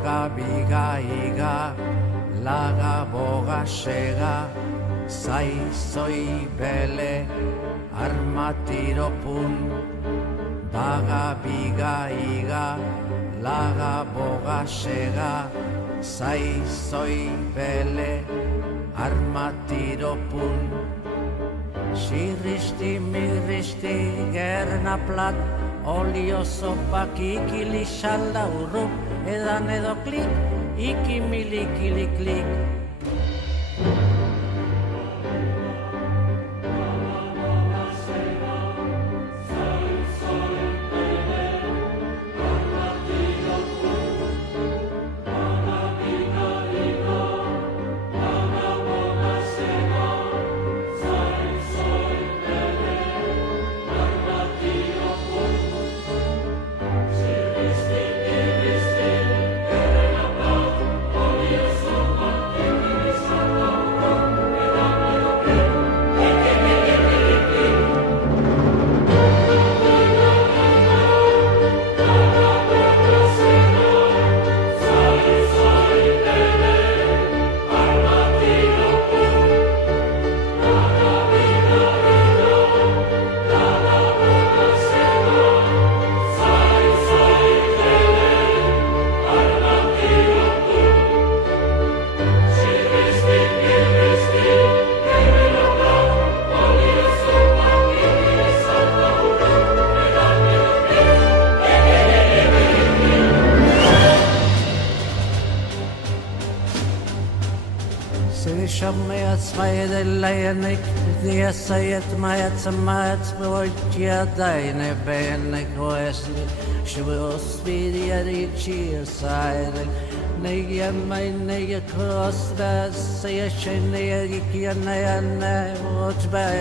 Baga biga iga, laga boga sega, zai zoi bele, armatiro pun. Baga biga iga, laga boga sega, zai zoi bele, armatiro pun. Sirristi mirristi gerna plat, olio sopak ikili salda urrup, edan edo klik, ikimili klik. Shomets by the Leonic, the Sayet Mayats and Mats, Boya Dine, Benek Wesley, she will speed the Richie side. Naya, my naya cross the say a shiny, and I watch by